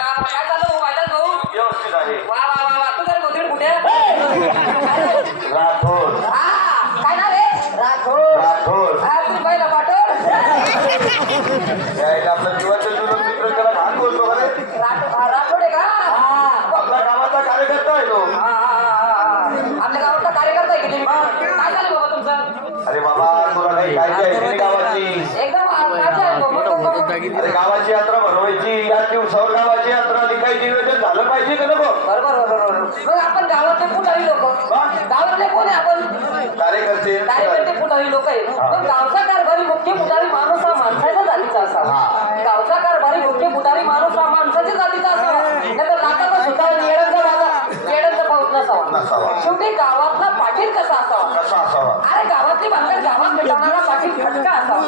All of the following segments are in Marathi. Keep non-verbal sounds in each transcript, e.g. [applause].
काय चाललं हो, वाईटात भाऊ? व्यवस्थित आहे वा, वा, वा, वा. तू जरा गोधडी कुठे आहे? [laughs] राठोड हा, काय नाव आहे? राठोड. राठोड हा, तुम्ही पहिला पाठोड? यायला आपला जीवाचं जुनं मित्र त्याला घाण बोलतो का रे राठोड हा, राठोड आहे का? हा. आपला गावाचा कार्यकर्ता आहे तो. आपल्या गावातला कार्यकर्ता आहे की तुम्ही? काय झालं बाबा तुमचं अरे बाबा तुला काही काळजी आहे की नाही गावाची एकदम आ- काळजी आहे बाबा. मग- मग- मग- अरे गावाची यात्रा भरवायची या दिवसावर गावाची यात्रा काही नियोजन झालं पाहिजे का नको? बरोबर आपण गावातले पुढारी लोक. गावातले कोण आहे आपण? कार्यकर्ते. कार्यकर्ते पुढारी लोक आहे पण गावचा कारभारी मुख्य पुढारी माणूस हा माणसाच्या जातीचा असावा. गावचा कारभारी मुख्य पुढारी माणूस हा माणसाच्या जातीचा असावा. नाहीतर नाकाचा सुद्धा येड्यांचा माझा येड्यांचा पाऊस नसावा. शेवटी गावातला पाटील कसा असावा? कसा असावा? अरे गावातली भानगड गावात मिटवणारा पाटील खटका असावा.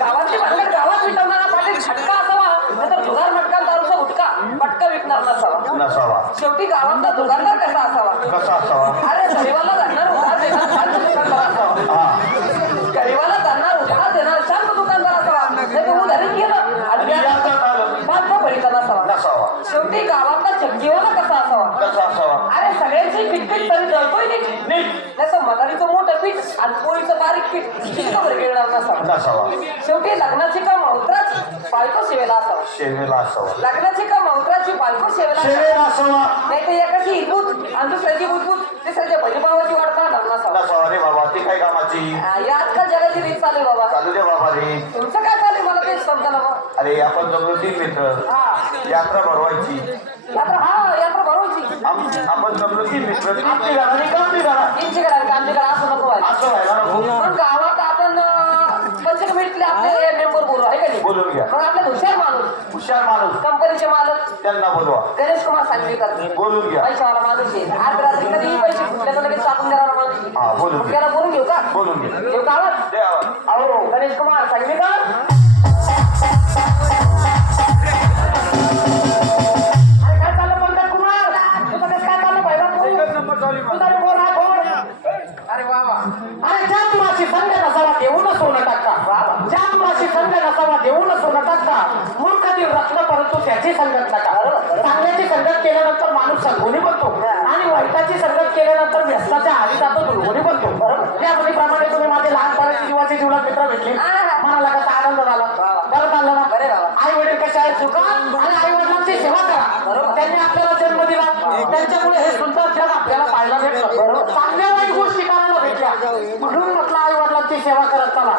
गावातली भानगड गावात मिटवणारा पाटील खटका असावा. नाहीतर जुगार मटका दारूचा गुटका पटका विकणार नसावा. नसावा. शेवटी गावातला दुकानदार कसा असावा? कसा असावा? अरे गरीबाला जाणार उधार देणार शांत दुकानदार असावा? गरीबाला जाणार उधार देणार शांत दुकानदार असावा नाही तर उधारी केलं आणि आणि याचा आलं बांधतो भरीचा नसावा नसावा शेवटी गावातला चक्कीवाला कसा असावा? कसा असावा? अरे सगळ्यांची पिटपीट तरी जळतोय नीट नीट नाही. तर मदारीचं मोठं पीठ आणि पोळीचं बारीक पीठ इतकं बरं गिळणार नसावा नसावा शेवटी लग्नाची का मावत्राच बायको सेवेला असावा. शेवेला असावा. लग्नाची का मावत्राची बायको सेवेला असावा. शेवेला असावा. नाही तर एकाची हितबूत आणि दुसऱ्याची बुजबूत तिसऱ्याच्या भजीपावाची वाढता धरणा नसावा नसावा रे बाबा ती काय कामाची? हा, ही आजकाल जगाची रीत चालू आहे बाबा. चालू दे बाबा रे. तुमचं काय चालू आहे मला तेच समजा ना अरे आपण जमलो तीन मित्र. हा. यात्रा भरवायची. यात्रा हा यात्रा भरवायची. आम- आपण जमलो तीन मित्र आपली घरा आणि काम बी घरा तीनशे करा असं नको व्हायला. असं व्हायला नको. पण गावात आपण पंचकमिटीतले आपले मेंबर बोलू आहे का नाही? बोलून घ्या. मग आपले हुशार माणूस. हुशार माणूस. कंपनीचे मालक. त्यांना बोलवा. गणेश कुमार सांगलीकर बोलून घ्या. पैशावाला माणूस आहे. आज रात्री कधीही पैसे तर लगेच देणारा माणूस हा बोलून मग घ्या. त्याला बोलून घेऊ का? बोलून घ्या. घेऊ का आवाज? दे आवाज अहो गणेश कुमार सांगलीकर टाकता मग कधी रत्न परंतु त्याची संगत नका. चांगल्याची संगत केल्यानंतर माणूस सद्गुणी बनतो आणि वाईटाची संगत केल्यानंतर व्यस्ताच्या आधी जातो दुर्गुणी बनतो प्रमाणे तुम्ही माझे लहानपणाचे जीवाचे जीवनात मित्र भेटले. मनाला कसा आनंद झाला? बरं चाललं ना? आई वडील कसे आहेत? सुखात आणि आई वडिलांची सेवा करा. त्यांनी आपल्याला जन्म दिला. त्यांच्यामुळे हे सुंदर जग आपल्याला पाहायला भेटलं. चांगल्या वाईट गोष्टी करायला भेटल्या. म्हणून म्हटलं आई वडिलांची सेवा करत चला.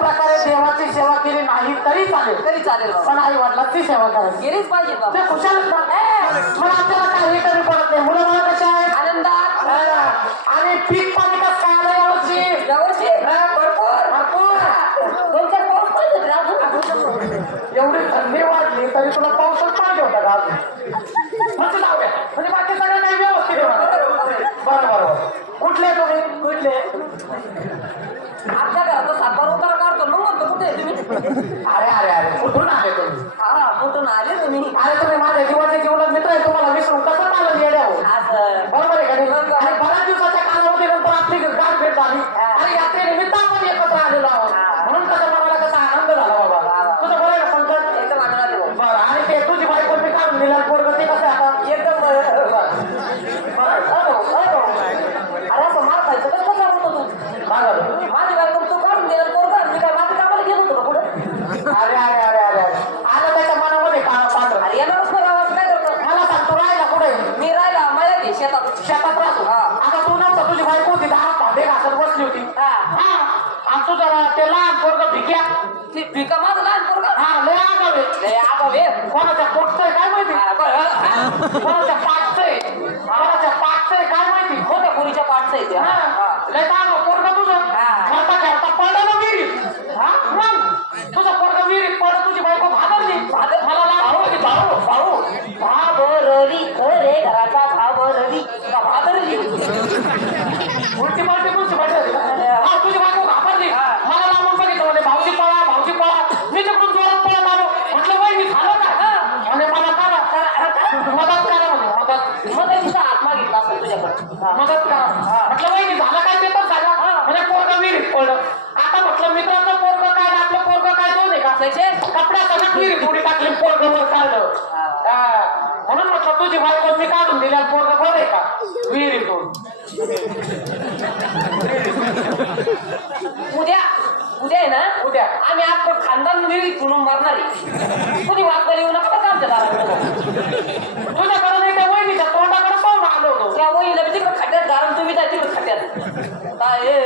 प्रकारे देवाची सेवा केली नाही तरी चालेल. तरी चालेल पण आई वडिलांची सेवा करायची. गेलीच पाहिजे ते खुशाल मग आपल्याला काही कमी पडत नाही मुलं मला कशा आहेत आनंदात आणि पीक पाणी कसं काय आलं यावर्षी यावर्षी भरपूर भरपूर दोन चार पाऊस पाहिजे रे अजून. एवढी थंडी वाढली तरी तुला पाऊसच पाहिजे होता का अजून म्हणजे जाऊया म्हणजे बाकी सगळं काही व्यवस्थित आहे म्हणा. बरं बरं कुठले तुम्ही कुठले आमच्या घरात सातबार उतारा काढतो मग म्हणतो कुठे आहे तुम्ही अरे अरे अरे कुठून आले तुम्ही? हा कुठून आले तुम्ही? अरे तुम्ही माझ्या जीवाचे जीवनात मित्र आहे तुम्हाला विसरून कसं आलं येड्या हो बरोबर आहे का नाही? आणि बऱ्याच दिवसाच्या कालावधीनंतर आपली गाठ भेट झाली आणि यात्रेनिमित्त आपण एकत्र आलेलो आहोत म्हणून कसं मनाला कसा आनंद झाला बाबा तुझं बरं आहे का पंकज एकदम आनंद बरं आणि ते तुझी बायको मी काढून दिला पोरग ते कसं आहे आता एकदम बरं बरं हो, हो. अरे असं मार खायचं कसं कसं होतं तू माझी बायको तू काढून दिला पोरग मी काय माझ्या कामाला गेलो होतो का पुढे अरे अरे अरे अरे अरे आलं त्याच्या मनामध्ये काळा पात्र अरे येणारच नाही आवाज काय करतो मला सांग तू राहिला कुठे मी राहिला मळ्यात आहे, शेतात राहतो आता तू नव्हता तुझी बायको होती दहा भांडे घासत बसली होती हा. तू जरा ते लहान पोरग भिक्या ती भिका माझं लहान पोरग हा. लय आगावे लय आगावे कोणाच्या पोटचंय काय माहिती कोणाच्या पाठचंय कोणाच्या पाठचंय काय माहिती कोणत्या पुरीच्या पाठचंय ते लय काय पोरग तुझं खेळता खेळता पडलं ना विहिरीत हा मग तुझं पोरग विहिरीत पडलं तुझी बायको भादरली मला लागली भाऊ भाऊ भाबरली खरे घराचा भाबरली का भादरली उलटी पालटी तुझी भांडली हा तुझी बायको घाबरली मला लांबून बघितलं म्हणजे भाऊजी पळा भाऊजी पळा मी तिकडून जोरात पळत आलो म्हटलं वहिनी झालं का म्हणे मला करा मदत करा म्हणे मदत मदतीचा हात मागितला असेल तुझ्याकडे मदत करा. म्हटलं वहिनी झालं काय ते पण सांगा म्हणजे पोरग विहिरीत पडलं. आता म्हटलं मित्राचं पोरग काय? आपलं पोरग काय? दोन आहे का कपड्या सगळ्यात विहिरीत उडी टाकली पोरग वर काढलं. हा. तुझी बायको मी काढून दिल्या पोरग कोण आहे का? विहिरीतून उद्या उद्या आहे ना? उद्या. आम्ही आपलं खानदान विहिरी कुणून मारणार आहे. कुणी खड्ड्यात काय हे?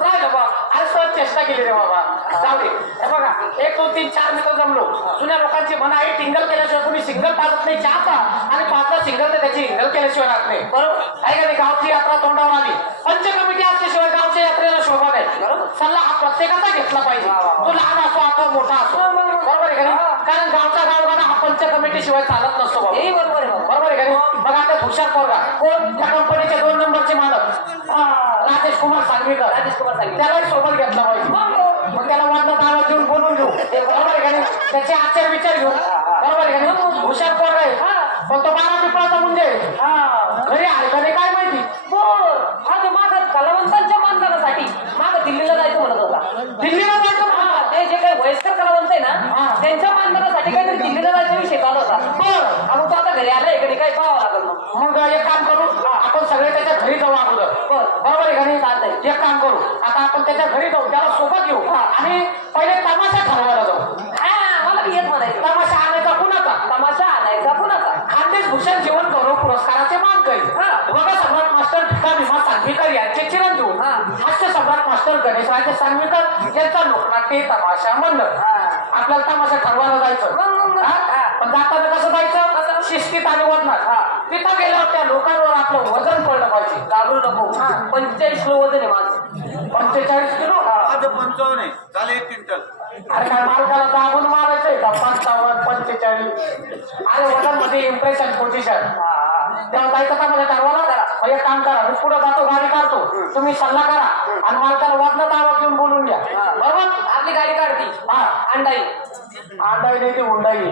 राहिलं बा. अरे सहज चेष्टा केली रे बाबा. जाऊ दे. हे बघा एक दोन तीन चार मित्र जमलो. जुन्या लोकांची म्हणा आहे टिंगल केल्याशिवाय कुणी सिंगल पाजत नाही. चहाचा आणि पाचला सिंगल तर त्याची हिंगल केल्याशिवाय राहत नाही. बरोबर? आहे का नाही? गावची यात्रा तोंडावर आली. पंच कमिटी असल्याशिवाय गावच्या यात्रेला शोभा नाही. बरोबर. सल्ला हा प्रत्येकाचा घेतला पाहिजे. तो लहान असो अथवा मोठा असो. बरोबर आहे का कारण गावचा गावगाडा हा पंच कमिटी शिवाय चालत नसतो बाबा. बरोबर आहे बाबा. बरोबर आहे का मग आता हुशार पोरगा. कोण? त्या कंपनीचे दोन नंबरचे मालक. हा. राजेश कुमार सांगवीकर राजेश कुमार सांगवीकर. त्याला सोबत घेतला पाहिजे. मग त्याला वाटलं आवाज देऊन बोलून घेऊ. हे बरोबर नाही? त्याचे आचार विचार घेऊ बरोबर नाही? हुशार पोरगा आहे. पण तो बारा पिपळाचा म्हणजे हा. घरी नाही काय माहिती? बर आज माग कलावंतांच्या मानधनासाठी माग दिल्लीला जायचं म्हणत होता. दिल्लीला जायचं. हा, ते जे काही वयस्कर कलावंत आहे ना हा. त्यांच्या मानधनासाठी काहीतरी दिल्लीला जायचा विषय चालू होता. बरं. तो आता घरी आलाय का नाही? काही पाहावं लागेल मग एक काम करू आपण सगळे त्याच्या घरी जाऊ अगोदर बर. आहे का नाही. एक काम करू आता आपण त्याच्या घरी जाऊ त्याला सोबत घेऊ आणि पहिले तमाशा ठरवायला जाऊ हा मला येत म्हणायचं तमाशा आणायचा कुणाचा तमाशा आणायचा कुणाचा खानदेश भूषण जीवन गौरव पुरस्काराचे मानकरी हा. बघा सम्राट मास्टर भिका भीमा सांगवीकर यांचे चिरंजीव हा. हास्य सम्राट मास्टर गणेशराजे सांगवीकर यांचा लोकनाट्य तमाशा मंडळ हा. आपल्याला तमाशा ठरवायला जायचं. पण जाताना कसं जायचं कसं? शिस्तीत आणि वजनात. तिथं गेल्यावर त्या लोकांवर आपलं वजन पडलं पाहिजे. घाबरू नको. पंचेचाळीस किलो वजन आहे माझं. पंचेचाळीस किलो? माझं पंचावन्न आहे. झाले एक क्विंटल. अरे काय मालकाला दाबून मारायचंय? का पंचावन्न पंचेचाळीस. अरे वजनमध्ये इम्प्रेशन पोझिशन तेव्हा जायचं का मला मग एक काम करा मी पुढे जातो गाडी काढतो. तुम्ही सल्ला करा आणि मालकाला वजनात आवाज घेऊन बोलून घ्या. बरोबर? आपली गाडी काढती. हा. अंडाई. अंडाई नाही ती हुंडाई.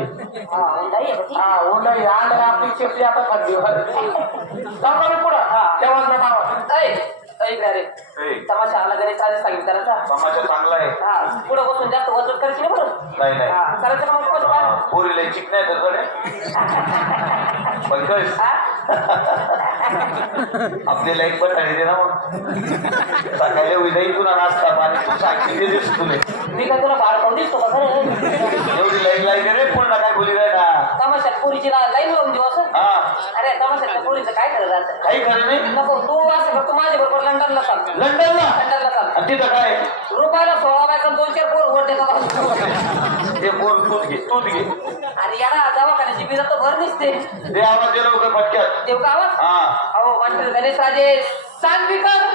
हा आहे ती? हा हुंडाई. अंडाई आपली चेपली आता थंडीवर [laughs] जाऊ का मी पुढं? त्या वजनात आवाज ऐक ना रे ए. तमाशा आला गणेश राजे सांगितलं तमाशा चांगला आहे. हा पुढे बसून जास्त वजन करायची नाही बरं नाही नाही. हा करायचं का मग हा? पोरीला चिक नाही त्याच्याकडे पंकज? आपल्याला एक बटाणे दे ना मग. सकाळी उद्या तुला नाश्ता पाणी तू सांगते ते दिसत तुले. मी काय तुला भाड खाऊ दिसतो का? खरं एवढी लाईन लाईन रे पूर्ण काय बोली ना. तमाशात पोरीची लाईन लावून देऊ असं? हा. अरे तमाशात पोरीचं काय करत राहतं? काही खरं नाही. नको तू असं कर तू माझ्या बरोबर लंडनला चाल. लंडनला? लंडनला चाल. आणि तिथं काय? रुपयाला सोळा बायका दोन चार पोर वर देतात. ते पोर तूच घे तूच घे. अरे याला दवाखान्याची बिल तर भर निसते. ते आवाज दिला उगा पटक्यात देव का आवाज? हा. अहो मास्टर गणेश राजे सांगवीकर